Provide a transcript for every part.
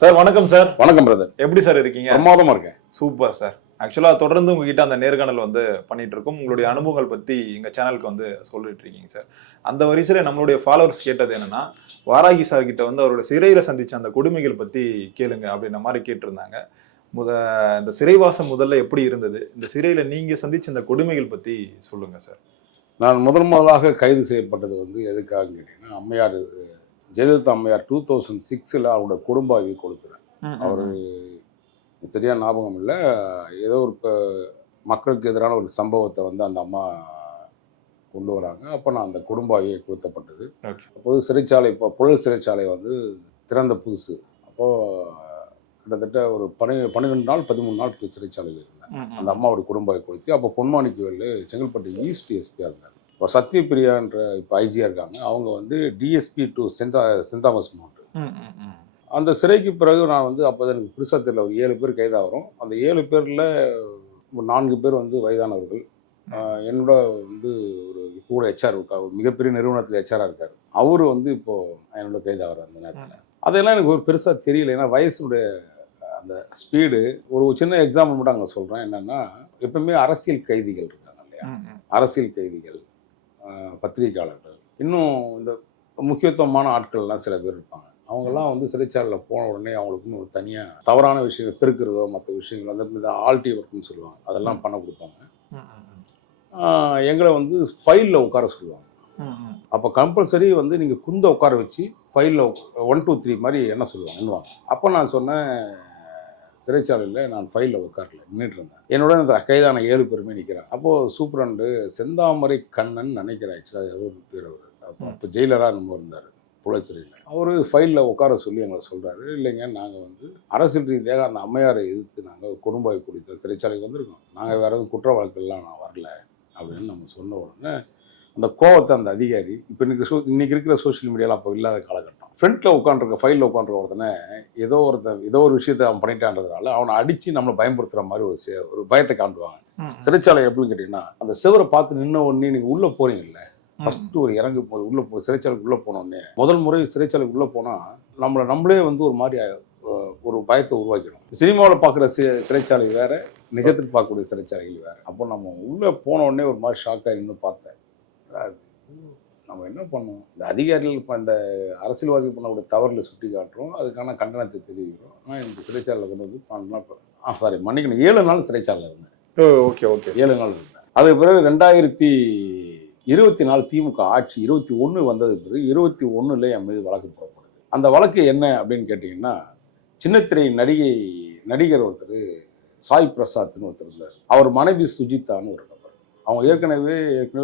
Sir வணக்கம் sir. வணக்கம் brother. எப்படி சார் இருக்கீங்க? பிரமாதமா இருக்கேன். Super sir. ஆக்சுவலா தொடர்ந்து உங்ககிட்ட அந்த நேர்காணல் பண்ணிட்டு இருக்கோம். உங்களுடைய அனுபவங்கள் பத்தி எங்க சேனலுக்கு சொல்லிட்டு இருக்கீங்க சார். அந்த வரிசையில நம்மளுடைய ஃபாலோவர்ஸ் கேட்டது என்னன்னா, வாராகி சார் கிட்ட அவரோட சிறையில சந்திச்ச அந்த கொடுமைகள் பத்தி கேளுங்க அப்படின்ற மாதிரி கேட்டிருந்தாங்க. இந்த சிறைவாசம் முதல்ல எப்படி இருந்தது, இந்த சிறையில நீங்க சந்திச்ச இந்த கொடுமைகள் பத்தி சொல்லுங்க சார். நான் முதலாக கைது செய்யப்பட்டது எதுக்காக கேட்டீங்கன்னா, அம்மையார் ஜெயலலிதா அம்மையார் 2006 அவரோட குடும்ப ஆய்வு கொடுக்குறேன். அவர் சரியான ஞாபகம் இல்லை, ஏதோ ஒரு மக்களுக்கு எதிரான ஒரு சம்பவத்தை அந்த அம்மா கொண்டு வராங்க. அப்போ நான் அந்த குடும்ப ஆய்வை கொடுத்தப்பட்டது. அப்போது சிறைச்சாலை, இப்போ புழல் சிறைச்சாலை திறந்த புதுசு. அப்போது கிட்டத்தட்ட ஒரு 12 நாள் 13 நாள் சிறைச்சாலையில் இருந்தேன். அந்த அம்மாவோட குடும்ப ஆய்வு கொடுத்து அப்போ பொன்மாணிக்கவேலு செங்கல்பட்டு ஈஸ்ட் எஸ்பியாக இருந்தார். இப்போ சத்யபிரியான்ற இப்போ ஐஜியாக இருக்காங்க. அவங்க டிஎஸ்பி டு சென்ட் தாமஸ் மவுண்ட். அந்த சிறைக்கு பிறகு நான் அப்போ எனக்கு புதுசாக தெரியல, ஒரு 7 பேர் கைதாகிறோம். அந்த 7 பேரில் 4 பேர் வயதானவர்கள். என்னோட ஒரு கூட ஹெச்ஆர் இருக்கா, ஒரு மிகப்பெரிய நிறுவனத்தில் ஹெச்ஆராக இருக்கார். அவர் இப்போது என்னோட கைதாகிறார் அந்த நேரத்தில். அதெல்லாம் எனக்கு ஒரு பெருசாக தெரியல, ஏன்னா வயசுடைய அந்த ஸ்பீடு. ஒரு சின்ன எக்ஸாம்பிள் மட்டும் அங்கே சொல்கிறேன். என்னென்னா, எப்பவுமே அரசியல் கைதிகள் இருக்காங்க இல்லையா, அரசியல் கைதிகள், பத்திரிகையாளர்கள், இன்னும் இந்த முக்கியத்துவமான ஆட்கள்லாம் சில பேர் இருப்பாங்க. அவங்கெல்லாம் சிறைச்சாலையில் போன உடனே அவங்களுக்குன்னு ஒரு தனியாக தவறான விஷயங்கள் பெருக்கிறதோ மற்ற விஷயங்கள் இந்த ஆல்டி ஒர்க்குன்னு சொல்லுவாங்க, அதெல்லாம் பண்ண கொடுப்பாங்க. எங்களை ஃபைலில் உட்கார சொல்லுவாங்க. அப்போ கம்பல்சரி நீங்கள் குந்த உட்கார வச்சு ஃபைலில் 1 2 3 மாதிரி என்ன சொல்லுவாங்க. அப்போ நான் சொன்னேன், சிறைச்சாலையில் நான் ஃபைலில் உட்காரல, நின்றுட்டு இருந்தேன். என்னோட இந்த கைதான 7 பேருமே நிற்கிறேன். அப்போது சூப்பரண்டு செந்தாமரை கண்ணன் நினைக்கிறேன், ஆக்சுவலாக ஏதோ ஒரு பேர் அவர். அப்போ ஜெயிலராக நம்ம இருந்தார் புழல் சிறையில். அவர் ஃபைலில் உட்கார சொல்லி எங்களை சொல்கிறாரு, இல்லைங்க நாங்கள் அரசியல் ரீதியாக அந்த அம்மையாரை எதிர்த்து நாங்கள் குடும்பாய் கொடுத்த சிறைச்சாலைக்கு வந்திருக்கோம், நாங்கள் வேறு எதுவும் குற்ற வழக்கெல்லாம் நான் வரல அப்படின்னு நம்ம சொன்ன உடனே அந்த கோவத்தை அந்த அதிகாரி, இப்போ இன்னைக்கு இருக்கிற சோஷியல் மீடியாவில் அப்போ இல்லாத காலகட்டம், ஃப்ரண்ட்டில் உட்காந்துருக்க ஃபைலில் உட்காந்துருக்க ஒருத்தனை ஏதோ ஒரு விஷயத்தை அவன் பண்ணிட்டான்றதுனால அவனை அடித்து நம்மளை பயன்படுத்துகிற மாதிரி ஒரு பயத்தை காட்டுவாங்க. சிறைச்சாலை எப்படின்னு கேட்டிங்கன்னா, அந்த சிவரை பார்த்து நின்ன உடனே நீங்கள் உள்ளே போகிறீங்கல்ல, ஃபஸ்ட்டு ஒரு இறங்கு போது உள்ளே சிறைச்சாலைக்கு உள்ளே போனோடனே முதல் முறை சிறைச்சாலைக்கு உள்ளே போனால் நம்மளே ஒரு மாதிரி ஒரு பயத்தை உருவாக்கிடும். சினிமாவில் பார்க்குற சிறைச்சாலை வேறு, நிஜத்துக்கு பார்க்கக்கூடிய சிறைச்சாலைகள் வேறு. அப்போ நம்ம உள்ளே போன உடனே ஒரு மாதிரி ஷாக்காக நின்று பார்த்தேன். நம்ம என்ன பண்ணோம், இந்த அதிகாரிகள் இப்போ இந்த அரசியல்வாதிகள் பண்ணக்கூடிய தவறில் சுட்டி காட்டுறோம், அதுக்கான கண்டனத்தை தெரிவிக்கிறோம். ஆனால் இந்த சிறைச்சாலையில் மன்னிக்கணும், 7 நாள் சிறைச்சாலையில் இருந்தேன். ஓகே ஓகே 7 நாள் இருந்தேன். அதுக்கு பிறகு 2024 திமுக ஆட்சி 21 வந்தது பிறகு 21 என் மீது வழக்கு போடப்படுது. அந்த வழக்கு என்ன அப்படின்னு கேட்டிங்கன்னா, சின்னத்திரை நடிகர் ஒருத்தர் சாய் பிரசாத்னு ஒருத்தர் இருந்தார். அவர் மனைவி சுஜிதான்னு ஒரு நபர். அவங்க ஏற்கனவே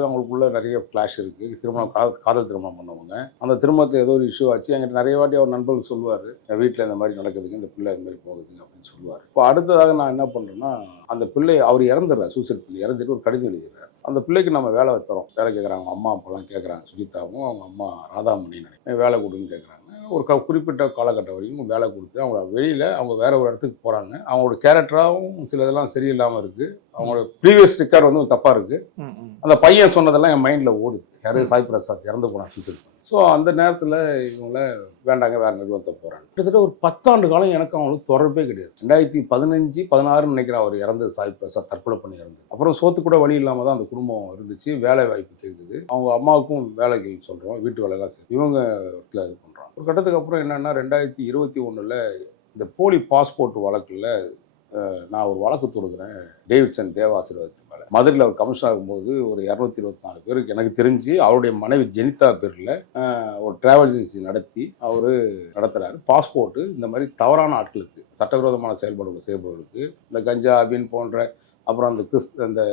அவங்களுக்குள்ள நிறைய கிளாஷ் இருக்குது. காதல் திருமணம் பண்ணவங்க. அந்த திருமணத்தில் ஏதோ ஒரு இஷ்யூ ஆச்சு. என்கிட்ட நிறைய வாட்டி அவர் நண்பர்கள் சொல்லுவார், என் வீட்டில் இந்த மாதிரி நடக்குதுங்க, இந்த பிள்ளை இந்த மாதிரி போகுதுங்க அப்படின்னு சொல்லுவார். இப்போ அடுத்ததாக நான் என்ன பண்ணுறேன்னா, அந்த பிள்ளை அவர் இறந்துடுறார், சூசைட் பண்ணி இறந்துட்டு ஒரு கடிதம் எழுதுறாரு. அந்த பிள்ளைக்கு நம்ம வேலை தரோம், வேலை கேட்குறாங்க. அம்மா அப்பாலாம் கேட்குறாங்க, சுஜிதாவும் அவங்க அம்மா ராதாமணி வேலை கொடுன்னு கேட்குறாங்க. ஒரு குறிப்பிட்ட காலகட்டம் வரைக்கும் வேலை கொடுத்து அவங்க வெளியில் அவங்க வேற ஒரு இடத்துக்கு போகிறாங்க. அவங்களோட கேரக்டராகவும் சில இதெல்லாம் சரியில்லாமல் இருக்குது. அவங்களோட ப்ரீவியஸ் ரெக்கார்டு தப்பாக இருக்குது. அந்த பையன் சொன்னதெல்லாம் என் மைண்டில் ஓடுது, யாரும் சாய் பிரசாத் இறந்து போனான் சூசைட். ஸோ அந்த நேரத்தில் இவங்கள வேண்டாங்க வேறு நிறுவனத்தை போகிறாங்க. கிட்டத்தட்ட ஒரு 10 ஆண்டு காலம் எனக்கு அவங்களுக்கு தொடர்பே கிடையாது. 2015 16 நினைக்கிறேன் அவர் இறந்தது, சாய் பிரசாத் தற்கொலை பண்ணி இறந்தது. அப்புறம் சோத்து கூட வழி இல்லாமல் தான் அந்த குடும்பம் இருந்துச்சு. வேலை வாய்ப்பு கேட்குது, அவங்க அம்மாவுக்கும் வேலைக்கு சொல்கிறோம், வீட்டு வேலையெல்லாம் சரி, இவங்க இது பண்ணுறாங்க. ஒரு கட்டத்துக்கு அப்புறம் என்னென்னா 2021 இந்த போலி பாஸ்போர்ட் வழக்கில் நான் ஒரு வழக்கு தொடுக்கிறேன் டேவிட்சன் தேவாசீர்வாதத்து மேலே. மதுரையில் அவர் கமிஷனர் ஆகும்போது ஒரு 224 பேருக்கு எனக்கு தெரிஞ்சு அவருடைய மனைவி ஜெனிதா பேரில் ஒரு டிராவல் ஏஜென்சி நடத்தி அவர் நடத்துகிறாரு. பாஸ்போர்ட்டு இந்த மாதிரி தவறான ஆட்களுக்கு, சட்டவிரோதமான செயல்பாடுகள் செய்பவர்களுக்கு, இந்த கஞ்சா அபின் போன்ற, அப்புறம் அந்த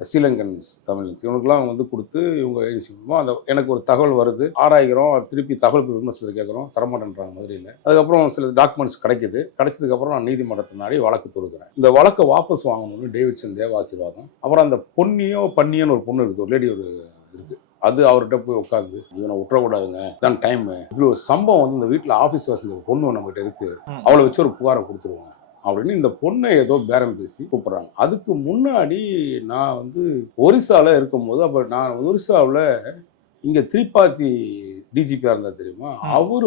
ஸ்ரீலங்கன்ஸ் தமிழ்ஸ் இவனுக்குலாம் கொடுத்து இவங்க ஏஜென்சி அந்த எனக்கு ஒரு தகவல் வருது, ஆராய்கிறோம், திருப்பி தகவல் விமர்சனத்தை கேட்குறோம், தரமாட்டேன்றாங்க மதுரையில். அதுக்கப்புறம் சில டாக்குமெண்ட்ஸ் கிடைச்சதுக்கப்புறம் நான் நீதிமன்றத்தினாடி வழக்கு தொடுக்கிறேன். இந்த வழக்கை வாபஸ் வாங்கணும்னு டேவிட்சன் தேவாசீர்வாதம், அப்புறம் அந்த பன்னியோன்னு ஒரு பொண்ணு இருக்குது, ஒரு லேடி ஒரு இருக்குது, அது அவர்கிட்ட போய் உட்காந்து இவனை விட்டுறக்கூடாதுங்க, தான் டைமு, இப்படி ஒரு சம்பவம் இந்த வீட்டில் ஆஃபீஸ் வசதி ஒரு பொண்ணு நம்மகிட்ட இருக்குது, அவளை வச்சு ஒரு புகாரை கொடுத்துருவோம் அப்படின்னு இந்த பொண்ணை ஏதோ பேரம் பேசி கூப்பிட்றாங்க. அதுக்கு முன்னாடி நான் ஒரிசாவில் இருக்கும்போது, அப்போ நான் ஒரிசாவில் இங்கே திரிபாதி டிஜிபியாக இருந்தால் தெரியுமா, அவர்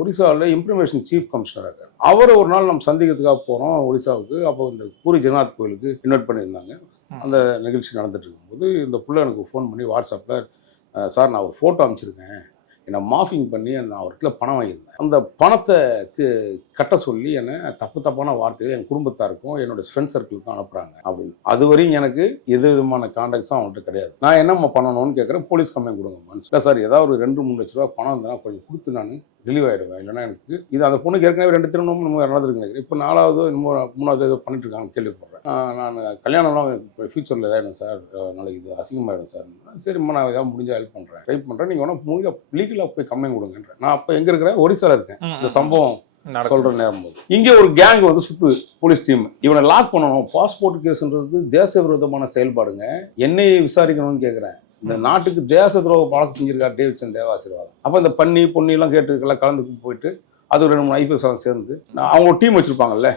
ஒரிசாவில் இம்ப்ளிமெண்டேஷன் சீஃப் கமிஷனராக இருக்கார். அவரை ஒரு நாள் நம்ம சந்திக்கிறதுக்காக போகிறோம் ஒரிசாவுக்கு. அப்போ இந்த பூரி ஜெகநாத் கோயிலுக்கு இன்வைட் பண்ணியிருந்தாங்க. அந்த நிகழ்ச்சி நடந்துட்டு இருக்கும்போது இந்த பிள்ளை எனக்கு ஃபோன் பண்ணி வாட்ஸ்அப்பில், சார் நான் ஒரு ஃபோட்டோ அனுப்பிச்சிருக்கேன், என்னை மாஃபிங் பண்ணி நான் ஒரு இடத்துல பணம் வாங்கியிருந்தேன், அந்த பணத்தை கட்ட சொல்லி என்னை தப்பான வார்த்தைகள் என் குடும்பத்தாருக்கும் என்னோட ஃப்ரெண்ட் சர்க்கிளுக்கும் அனுப்புகிறாங்க அப்படின்னு. அது வரையும் எனக்கு எது விதமான கான்டாக்ட்ஸும் அவங்கள்ட்ட கிடையாது. நான் என்னம்மா பண்ணணும்னு கேட்குறேன். போலீஸ் கம்ப்ளைண்ட் கொடுங்கம்மா. இல்லை சார், ஏதாவது ஒரு 2-3 லட்ச ரூபா பணம் இருந்தால் கொஞ்சம் கொடுத்து நான் ரிலீவ் ஆகிடுவேன், இல்லைன்னா எனக்கு இது அந்த பொண்ணுக்கு ஏற்கனவே 2 திருமணமும் நடந்திருக்கு நினைக்கிறேன். இப்போ 4வது 3வது ஏதோ பண்ணிட்டு இருக்காங்க கேள்விப்படுறேன். நான் கல்யாணம்லாம் இப்போ ஃபியூச்சரில் இதாகிடும் சார், நாளைக்கு இது அசிங்கமாகிடும் சார். சரிம்மா, நான் ஏதாவது முடிஞ்சால் ஹெல்ப் பண்ணுறேன், ட்ரை பண்ணுறேன், நீங்கள் வேணால் முடிஞ்ச லீகலாக போய் கம்ப்ளைண்ட் கொடுங்கன்றேன். நான் அப்போ எங்கே இருக்கிறேன், ஒரிசாவில் இருக்கேன். இந்த சம்பவம் சொல்ற நேரம் போது இங்கே ஒரு கேங் வந்து சுத்துது போலீஸ் டீம். இவனை லாக் பண்ணணும். பாஸ்போர்ட் கேஸ்ன்றது தேச விரோதமான செயல்பாடுங்க, என்னையை விசாரிக்கணும்னு கேட்குறேன். இந்த நாட்டுக்கு தேச துரோக பழக்கம் செஞ்சிருக்காரு டேவிட்சன் தேவாசீர்வாதம். அப்போ இந்த பொண்ணிலாம் கேட்டுக்கெல்லாம் கலந்து போயிட்டு அது ஒரு 2-3 ஐபிஎஸ் சேர்ந்து அவங்க ஒரு டீம் வச்சிருப்பாங்கல்ல,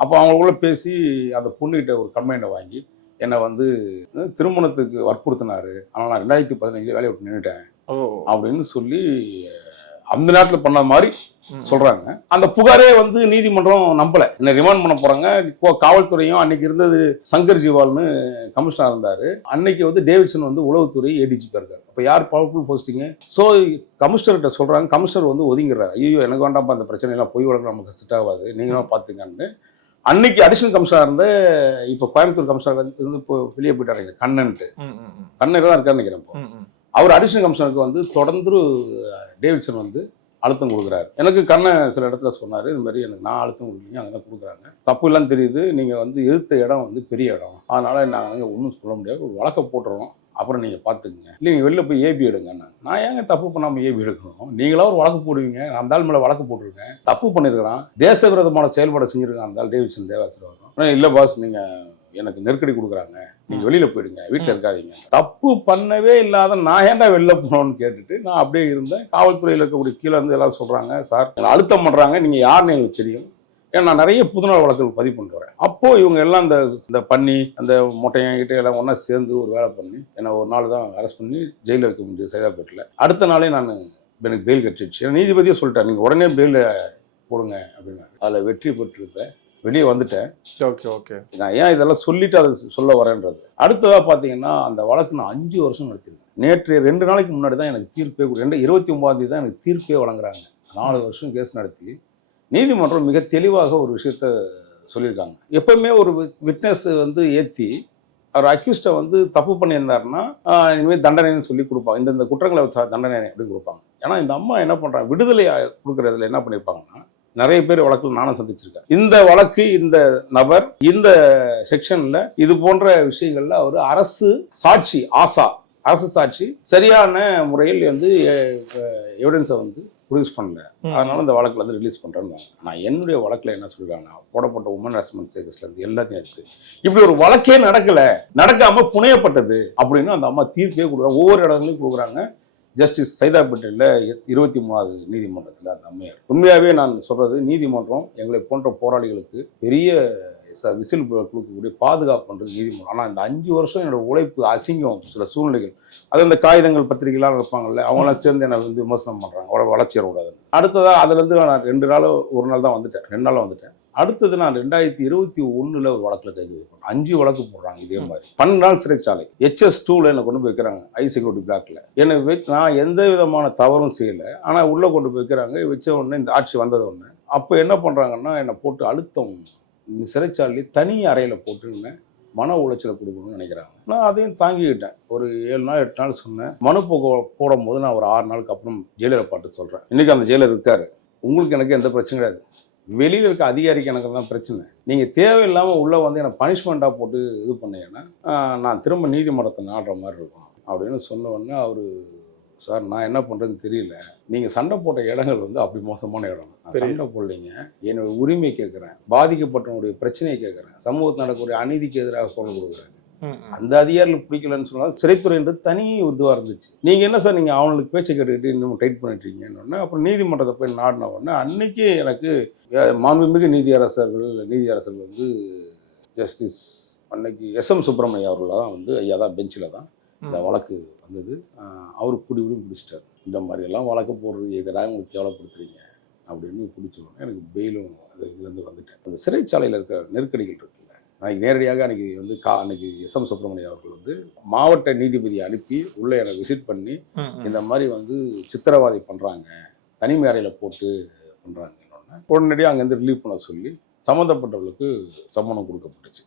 அப்போ அவங்களுக்குள்ள பேசி அந்த பொண்ணுகிட்ட ஒரு கம்ப்ளைண்ட்டை வாங்கி என்னை வந்து திருமணத்துக்கு வற்புறுத்தினாரு, ஆனால் நான் 2015 வேலையை விட்டு நின்றுட்டேன் அப்படின்னு சொல்லி அந்த நேரத்தில் பண்ண மாதிரி சொல்றாங்க. அந்த புகாரே வந்து நீதிமன்றம் நம்பல. என்ன ரிமாண்ட் பண்ண போறாங்க. இப்போ காவல்துறையும் அன்னைக்கு இருந்தது சங்கர் ஜிவால்னு கமிஷனர் இருந்தாரு. அன்னைக்கு வந்து டேவிட்சன் வந்து உளவுத்துறை ஏடிஜிபி இருக்காரு. அப்போ யார் பவர்ஃபுல் போஸ்டிங்கு? ஸோ கமிஷனர்கிட்ட சொல்றாங்க. கமிஷனர் வந்து ஒதுங்கிறாரு. ஐயோ எனக்கு வேண்டாம்ப்பா, அந்த பிரச்சனை எல்லாம் பொய் வழக்கு நமக்கு செட் ஆகாது, நீங்களும் பார்த்துங்கன்னு. அன்னைக்கு அடிஷனல் கமிஷனர் இருந்து இப்போ கோயம்புத்தூர் கமிஷனர் இருந்து இப்போ வெளியே போயிட்டாரு கண்ணன்ட்டு. கண்ணன் தான் இருக்காருன்னு நினைக்கிறேன். அவர் அடிஷனல் கமிஷனருக்கு வந்து தொடர்ந்து டேவிட்சன் வந்து அழுத்தம் கொடுக்குறாரு. எனக்கு கண்ணை சில இடத்துல சொன்னார், இது மாதிரி எனக்கு நான் அழுத்தம் கொடுக்குறீங்க, அங்கே தான் கொடுக்குறாங்க, தப்பு எல்லாம் தெரியுது, நீங்கள் வந்து எதிர்த்த இடம் வந்து பெரிய இடம், அதனால் நாங்கள் ஒன்றும் சொல்ல முடியாது, ஒரு வழக்கை போட்டுறோம், அப்புறம் நீங்கள் பார்த்துக்குங்க, இல்லை நீங்கள் வெளில போய் ஏபி எடுங்க. நான் ஏங்க தப்பு பண்ணாமல் ஏபி எடுக்கணும்? நீங்களா ஒரு வழக்கு போடுவீங்க, நான் அந்த ஆள் மேலே வழக்கு போட்டிருக்கேன், தப்பு பண்ணியிருக்கிறான், தேச விரோதமான செயல்பாடு செஞ்சுருக்கான் அந்த ஆள் டேவிட்சன் தேவாசீர்வாதம். இல்லை பாஸ், நீங்கள் எனக்கு நெருக்கடி கொடுக்குறாங்க, நீங்க வெளியில போயிடுங்க, வீட்டில் இருக்காதீங்க. தப்பு பண்ணவே இல்லாத நான் ஏன்டா வெளில போனோம்னு கேட்டுட்டு நான் அப்படியே இருந்தேன். காவல்துறையில் இருக்கக்கூடிய கீழே இருந்து எல்லாரும் சொல்றாங்க, சார் அழுத்தம் பண்றாங்க, நீங்க யாருன்னு எங்களுக்கு தெரியும், ஏன்னா நான் நிறைய புதுநாள் வழக்குகள் பதிவு பண்ணிட்டு வரேன். அப்போ இவங்க எல்லாம் இந்த பண்ணி அந்த மொட்டையங்கிட்ட எல்லாம் ஒன்றா சேர்ந்து ஒரு வேலை பண்ணி என்னை ஒரு நாள் தான் அரெஸ்ட் பண்ணி ஜெயிலில் வைக்க முடியும் சைதாப்பேட்டில். அடுத்த நாளே நான் எனக்கு பெயில் கட்டிடுச்சு. நீதிபதியே சொல்லிட்டேன், நீங்கள் உடனே பெயில் போடுங்க அப்படின்னு. அதில் வெற்றி பெற்றிருப்பேன், வெளியே வந்துட்டேன். Okay okay. நான் ஏன் இதெல்லாம் சொல்லிட்டு அதை சொல்ல வரேன்றது. அடுத்ததாக பார்த்தீங்கன்னா அந்த வழக்கு நான் 5 வருஷம் நடத்திருக்கேன். நேற்று 2 நாளைக்கு முன்னாடி தான் எனக்கு தீர்ப்பே 29ஆம் தேதி தான் எனக்கு தீர்ப்பே வழங்குறாங்க. 4 வருஷம் கேஸ் நடத்தி நீதிமன்றம் மிக தெளிவாக ஒரு விஷயத்த சொல்லியிருக்காங்க. எப்பவுமே ஒரு விட்னஸ் வந்து ஏற்றி அவர் அக்யூஸ்டை வந்து தப்பு பண்ணியிருந்தாருன்னா இனிமேல் தண்டனைன்னு சொல்லி கொடுப்பாங்க, இந்த குற்றங்களை தண்டனை அப்படின்னு கொடுப்பாங்க. ஏன்னா இந்த அம்மா என்ன பண்ணுறாங்க, விடுதலை கொடுக்குறதுல என்ன பண்ணியிருப்பாங்கன்னா, நிறைய பேர் வழக்கில் நானும் சந்திச்சிருக்கேன். இந்த வழக்கு, இந்த நபர் இந்த செக்ஷன்ல இது போன்ற விஷயங்கள்ல அவர் அரசு சாட்சி அரசு சாட்சி சரியான முறையில் வந்து எவிடன்ஸை வந்து ப்ரொடியூஸ் பண்ணல, அதனால இந்த வழக்கில் வந்து ரிலீஸ் பண்ணுறேன்னு. நான் என்னுடைய வழக்கில் என்ன சொல்லிருக்காங்கன்னா, போடப்பட்ட உமன் ஹராஸ்மெண்ட் கேஸ்ல இருந்து எல்லாத்தையும் எடுத்து இப்படி ஒரு வழக்கே நடக்காம புனையப்பட்டது அப்படின்னு அந்த அம்மா தீர்ப்பே கொடுக்குறாங்க. ஒவ்வொரு இடத்துலையும் கொடுக்குறாங்க. ஜஸ்டிஸ் சைதாப்பேட்டையில் 23வது நீதிமன்றத்தில் அந்த அம்மையார். உண்மையாகவே நான் சொல்கிறது, நீதிமன்றம் எங்களை போன்ற போராளிகளுக்கு பெரிய விசில் கொடுக்கக்கூடிய பாதுகாப்பு பண்ணுறது நீதிமன்றம். ஆனால் இந்த 5 வருஷம் என்னோட உழைப்பு அசிங்கம், சில சூழ்நிலைகள், அது இந்த காகிதங்கள் பத்திரிகைலாம் இருப்பாங்கல்ல, அவங்களாம் சேர்ந்து என்னை வந்து விமர்சனம் பண்ணுறாங்க, அவ்வளோ வளர்ச்சி வரக்கூடாது. அடுத்ததாக அதுலேருந்து நான் 2 நாள் 1 நாள் தான் வந்துட்டேன், 2 நாள் வந்துட்டேன். அடுத்தது நான் 2021 ஒரு வழக்கில் கைது வைப்பேன். 5 வழக்கு போடுறாங்க இதே மாதிரி. 12 நாள் சிறைச்சாலை HS2 என்னை கொண்டு போய் வைக்கிறாங்க, ஹை செக்யூரிட்டி பிளாக்ல. என்னை நான் எந்த விதமான தவறும் செய்யலை, ஆனால் உள்ளே கொண்டு போய் வைக்கிறாங்க. வச்ச உடனே இந்த ஆட்சி வந்தது உடனே அப்போ என்ன பண்ணுறாங்கன்னா, என்னை போட்டு அழுத்தம், சிறைச்சாலை தனி அறையில் போட்டுன்னு மன உளைச்சலை கொடுக்கணும்னு நினைக்கிறாங்க. நான் அதையும் தாங்கிக்கிட்டேன். ஒரு 7 நாள் 8 நாள் சொன்னேன். மனு போடும் போது நான் ஒரு 6 நாளுக்கு அப்புறம் ஜெயிலரை பாட்டு சொல்கிறேன், இன்றைக்கி அந்த ஜெயிலர் இருக்காரு, உங்களுக்கு எனக்கு எந்த பிரச்சனையும் கிடையாது, வெளியில் இருக்க அதிகாரிக்கு எனக்கு தான் பிரச்சனை, நீங்கள் தேவையில்லாமல் உள்ளே வந்து எனக்கு பனிஷ்மெண்ட்டாக போட்டு இது பண்ணீங்கன்னா நான் திரும்ப நீதிமன்றத்தை நாடுற மாதிரி இருக்கும் அப்படின்னு சொன்ன உடனே அவர், சார் நான் என்ன பண்ணுறதுன்னு தெரியல, நீங்கள் சண்டை போட்ட இடங்கள் வந்து அப்படி மோசமான இடம், நான் சண்டை போடலைங்க, என்னோட உரிமை கேட்குறேன், பாதிக்கப்பட்டவனுடைய பிரச்சனையை கேட்குறேன், சமூகத்தில் நடக்கக்கூடிய அநீதிக்கு எதிராக குரல் கொடுக்குறேன். அந்த அதிகாரிகளுக்கு பிடிக்கலன்னு சொன்னால் சிறைத்துறைன்றது தனி இதுவாக இருந்துச்சு. நீங்கள் என்ன சார் நீங்கள் அவங்களுக்கு பேச்சை கேட்டுக்கிட்டு இன்னும் டைட் பண்ணிட்டீங்கன்னு. அப்புறம் நீதிமன்றத்தை போய் நாடின உடனே அன்னைக்கு எனக்கு மாண்புமிகு நீதியரசர்கள் வந்து ஜஸ்டிஸ் அன்னைக்கு SM சுப்பிரமணியம் அவர்கள் தான் வந்து ஐயா தான் பெஞ்சில் தான் இந்த வழக்கு வந்தது. அவருக்கு பிடிச்சிட்டார். இந்த மாதிரியெல்லாம் வழக்கு போடுறது எதிராக உங்களுக்கு கேவலப்படுத்துறீங்க, அப்படின்னு பிடிச்சோன்னே எனக்கு பெயிலும் அது இதுலேருந்து வந்துட்டேன். அந்த சிறைச்சாலையில் இருக்கிற நெருக்கடிகள் இருக்குல்ல, அன்றைக்கி நேரடியாக அன்றைக்கி எஸ்.எம். சுப்பிரமணியம் அவர்கள் வந்து மாவட்ட நீதிபதியை அனுப்பி உள்ளே என்னை விசிட் பண்ணி இந்த மாதிரி வந்து சித்திரவதை பண்ணுறாங்க, தனிமை அறையில் போட்டு பண்ணுறாங்கன்னு உடனடியாக அங்கேருந்து ரிலீவ் பண்ண சொல்லி சம்மந்தப்பட்டவர்களுக்கு சம்மனம் கொடுக்கப்பட்டுச்சு.